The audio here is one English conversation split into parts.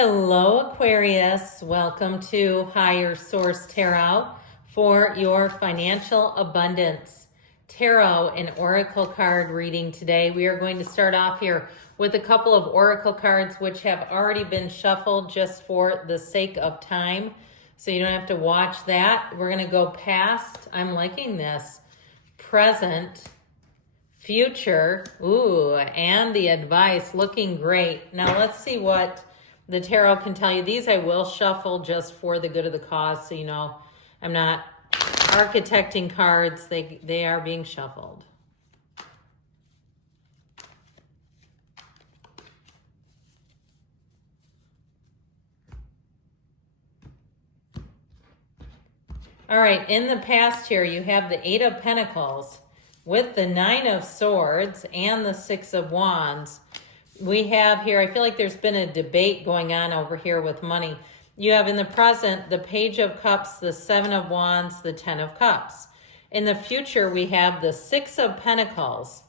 Hello, Aquarius. Welcome to Higher Source Tarot for your financial abundance tarot and oracle card reading today. We are going to start off here with a couple of oracle cards which have already been shuffled just for the sake of time, so you don't have to watch that. We're going to go past, I'm liking this, present, future, ooh, and the advice, looking great. Now let's see what the tarot can tell you. These I will shuffle just for the good of the cause, so you know I'm not architecting cards. They are being shuffled. All right, in the past here, you have the Eight of Pentacles with the Nine of Swords and the Six of Wands. We have here, I feel like there's been a debate going on over here with money. You have in the present, the Page of Cups, the Seven of Wands, the Ten of Cups. In the future, we have the Six of Pentacles,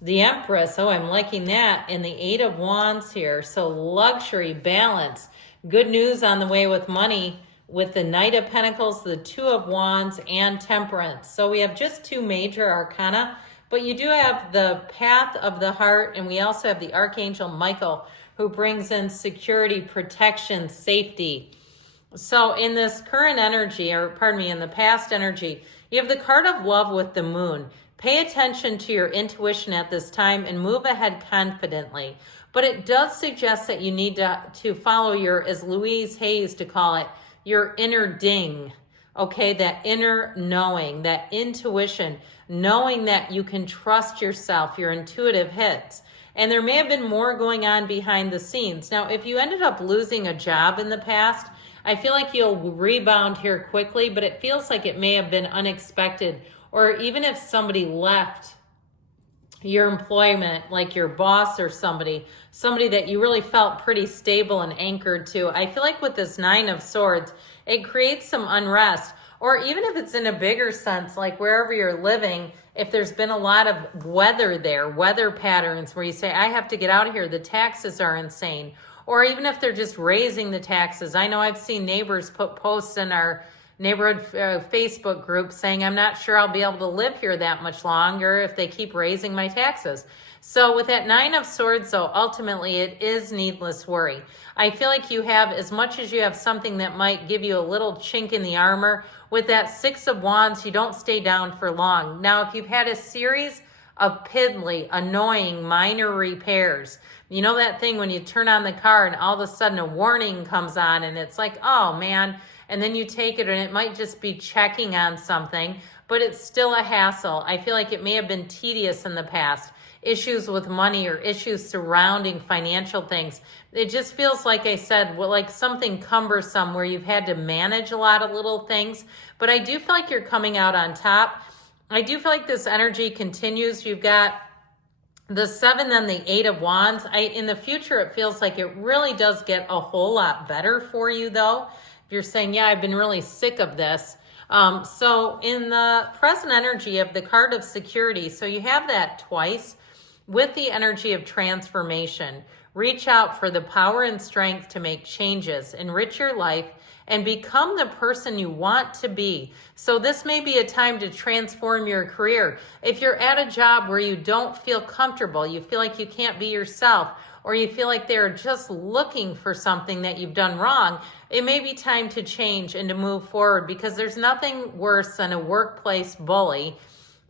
the Empress. Oh, I'm liking that. And the Eight of Wands here. So luxury, balance, good news on the way with money with the Knight of Pentacles, the Two of Wands, and Temperance. So we have just two major arcana. But you do have the Path of the Heart, and we also have the Archangel Michael, who brings in security, protection, safety. So in this current energy, or pardon me, in the past energy, you have the card of Love with the Moon. Pay attention to your intuition at this time and move ahead confidently. But it does suggest that you need to follow your, as Louise Hay used to call it, your inner ding. Okay, that inner knowing, that intuition, knowing that you can trust yourself, your intuitive hits. And there may have been more going on behind the scenes. Now, if you ended up losing a job in the past, I feel like you'll rebound here quickly, but it feels like it may have been unexpected. Or even if somebody left your employment, like your boss or somebody that you really felt pretty stable and anchored to. I feel like with this Nine of Swords, it creates some unrest. Or even if it's in a bigger sense, like wherever you're living, if there's been a lot of weather there, weather patterns where you say, I have to get out of here, the taxes are insane. Or even if they're just raising the taxes. I know I've seen neighbors put posts in our neighborhood Facebook group saying, I'm not sure I'll be able to live here that much longer if they keep raising my taxes. So with that Nine of Swords, though, ultimately it is needless worry. I feel like you have, as much as you have something that might give you a little chink in the armor, with that Six of Wands, you don't stay down for long. Now, if you've had a series of piddly, annoying, minor repairs, you know that thing when you turn on the car and all of a sudden a warning comes on and it's like, oh man, and then you take it and it might just be checking on something, but it's still a hassle. I feel like it may have been tedious in the past. Issues with money or issues surrounding financial things. It just feels like I said, well, like something cumbersome where you've had to manage a lot of little things. But I do feel like you're coming out on top. I do feel like this energy continues. You've got the Seven and the Eight of Wands. In the future, it feels like it really does get a whole lot better for you, though. If you're saying, yeah, I've been really sick of this. So in the present energy of the card of security, so you have that twice with the energy of transformation. Reach out for the power and strength to make changes, enrich your life, and become the person you want to be. So this may be a time to transform your career. If you're at a job where you don't feel comfortable, you feel like you can't be yourself, or you feel like they're just looking for something that you've done wrong, it may be time to change and to move forward, because there's nothing worse than a workplace bully,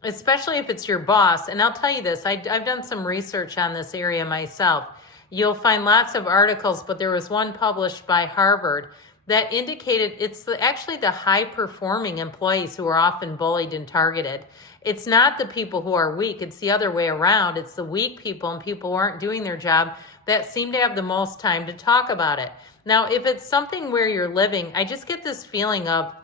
especially if it's your boss. And I'll tell you this, I've done some research on this area myself. You'll find lots of articles, but there was one published by Harvard that indicated it's actually the high-performing employees who are often bullied and targeted. It's not the people who are weak. It's the other way around. It's the weak people and people who aren't doing their job that seem to have the most time to talk about it. Now, if it's something where you're living, I just get this feeling of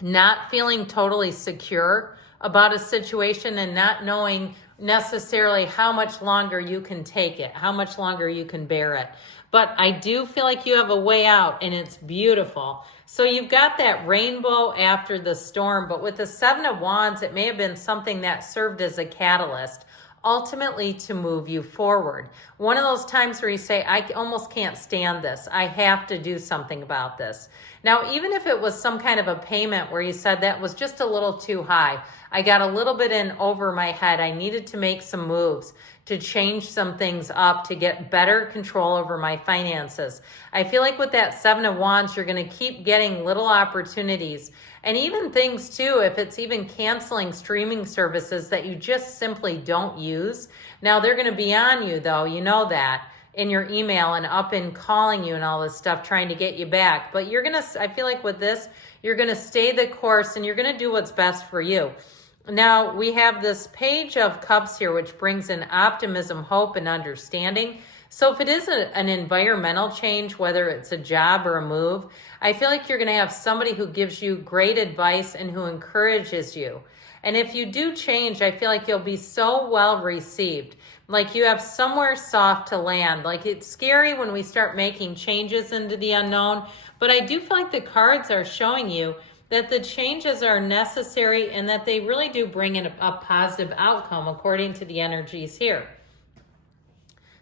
not feeling totally secure about a situation and not knowing necessarily how much longer you can take it, how much longer you can bear it. But I do feel like you have a way out, and it's beautiful. So you've got that rainbow after the storm, but with the Seven of Wands, it may have been something that served as a catalyst. ultimately to move you forward. One of those times where you say, I almost can't stand this. I have to do something about this. Now, even if it was some kind of a payment where you said that was just a little too high, I got a little bit in over my head, I needed to make some moves to change some things up to get better control over my finances. I feel like with that Seven of Wands, you're going to keep getting little opportunities, and even things too, if it's even canceling streaming services that you just simply don't use. Now they're going to be on you though, you know that, in your email and up in calling you and all this stuff, trying to get you back. But you're going to, I feel like with this, you're going to stay the course and you're going to do what's best for you. Now, we have this Page of Cups here, which brings in optimism, hope, and understanding. So if it is an environmental change, whether it's a job or a move, I feel like you're going to have somebody who gives you great advice and who encourages you. And if you do change, I feel like you'll be so well received. Like you have somewhere soft to land. Like it's scary when we start making changes into the unknown, but I do feel like the cards are showing you that the changes are necessary and that they really do bring in a positive outcome according to the energies here.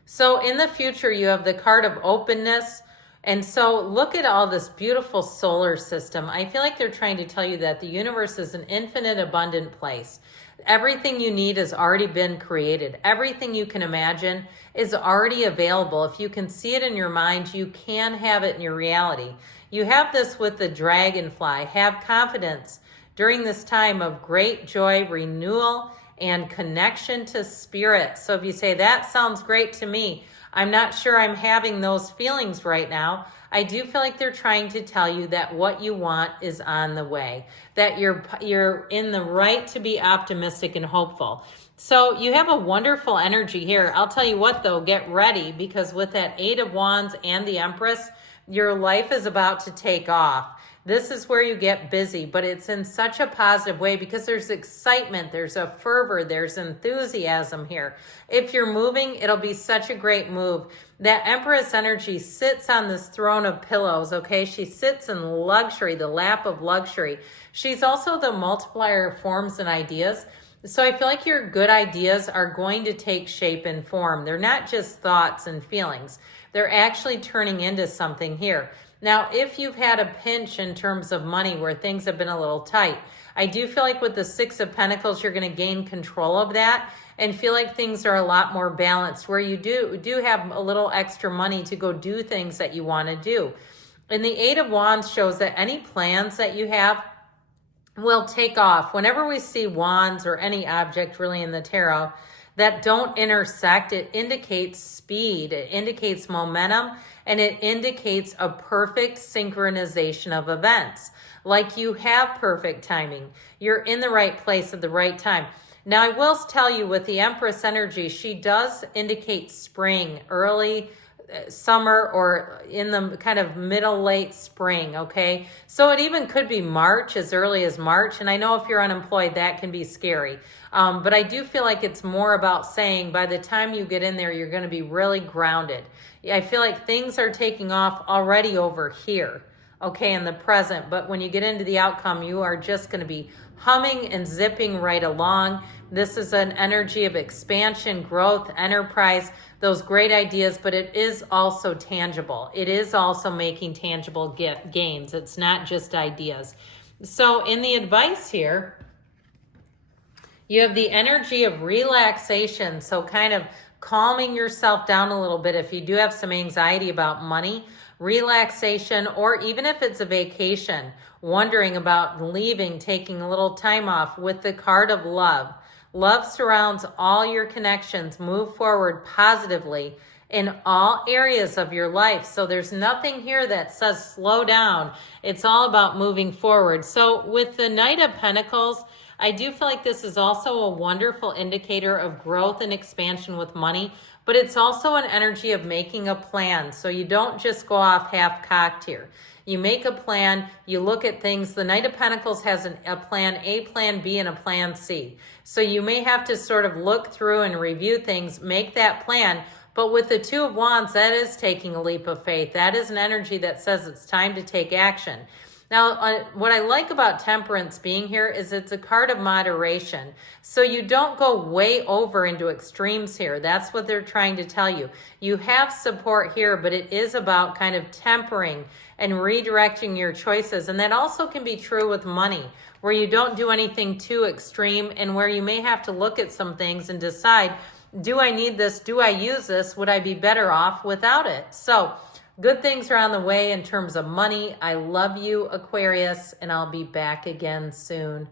So in the future, you have the card of openness. And so look at all this beautiful solar system. I feel like they're trying to tell you that the universe is an infinite, abundant place. Everything you need has already been created. Everything you can imagine is already available. If you can see it in your mind, you can have it in your reality. You have this with the dragonfly. Have confidence during this time of great joy, renewal, and connection to spirit. So if you say, that sounds great to me, I'm not sure I'm having those feelings right now, I do feel like they're trying to tell you that what you want is on the way, that you're in the right to be optimistic and hopeful. So you have a wonderful energy here. I'll tell you what though, get ready, because with that Eight of Wands and the Empress, your life is about to take off. This is where you get busy, but it's in such a positive way because there's excitement, there's a fervor, there's enthusiasm here. If you're moving, it'll be such a great move. That Empress energy sits on this throne of pillows, okay? She sits in luxury, the lap of luxury. She's also the multiplier of forms and ideas. So I feel like your good ideas are going to take shape and form. They're not just thoughts and feelings. They're actually turning into something here. Now, if you've had a pinch in terms of money where things have been a little tight, I do feel like with the Six of Pentacles, you're going to gain control of that and feel like things are a lot more balanced, where you do have a little extra money to go do things that you want to do. And the Eight of Wands shows that any plans that you have will take off. Whenever we see wands or any object really in the tarot that don't intersect, it indicates speed, it indicates momentum, and it indicates a perfect synchronization of events. Like you have perfect timing. You're in the right place at the right time. Now, I will tell you with the Empress energy, she does indicate spring, early summer, or in the kind of middle, late spring, okay? So it even could be March, as early as March. And I know if you're unemployed, that can be scary. But I do feel like it's more about saying by the time you get in there, you're going to be really grounded. I feel like things are taking off already over here, okay, in the present. But when you get into the outcome, you are just going to be humming and zipping right along. This is an energy of expansion, growth, enterprise, those great ideas, but it is also tangible. It is also making tangible gains. It's not just ideas. So in the advice here, you have the energy of relaxation. So kind of calming yourself down a little bit if you do have some anxiety about money, relaxation, or even if it's a vacation, wondering about leaving, taking a little time off, with the card of love. Love surrounds all your connections. Move forward positively in all areas of your life. So there's nothing here that says slow down. It's all about moving forward. So with the Knight of Pentacles, I do feel like this is also a wonderful indicator of growth and expansion with money, but it's also an energy of making a plan. So you don't just go off half-cocked here. You make a plan, you look at things. The Knight of Pentacles has a plan A, plan B, and a plan C. So you may have to sort of look through and review things, make that plan. But with the Two of Wands, that is taking a leap of faith. That is an energy that says it's time to take action. Now, what I like about Temperance being here is it's a card of moderation. So you don't go way over into extremes here. That's what they're trying to tell you. You have support here, but it is about kind of tempering and redirecting your choices. And that also can be true with money, where you don't do anything too extreme and where you may have to look at some things and decide, do I need this? Do I use this? Would I be better off without it? So good things are on the way in terms of money. I love you, Aquarius, and I'll be back again soon.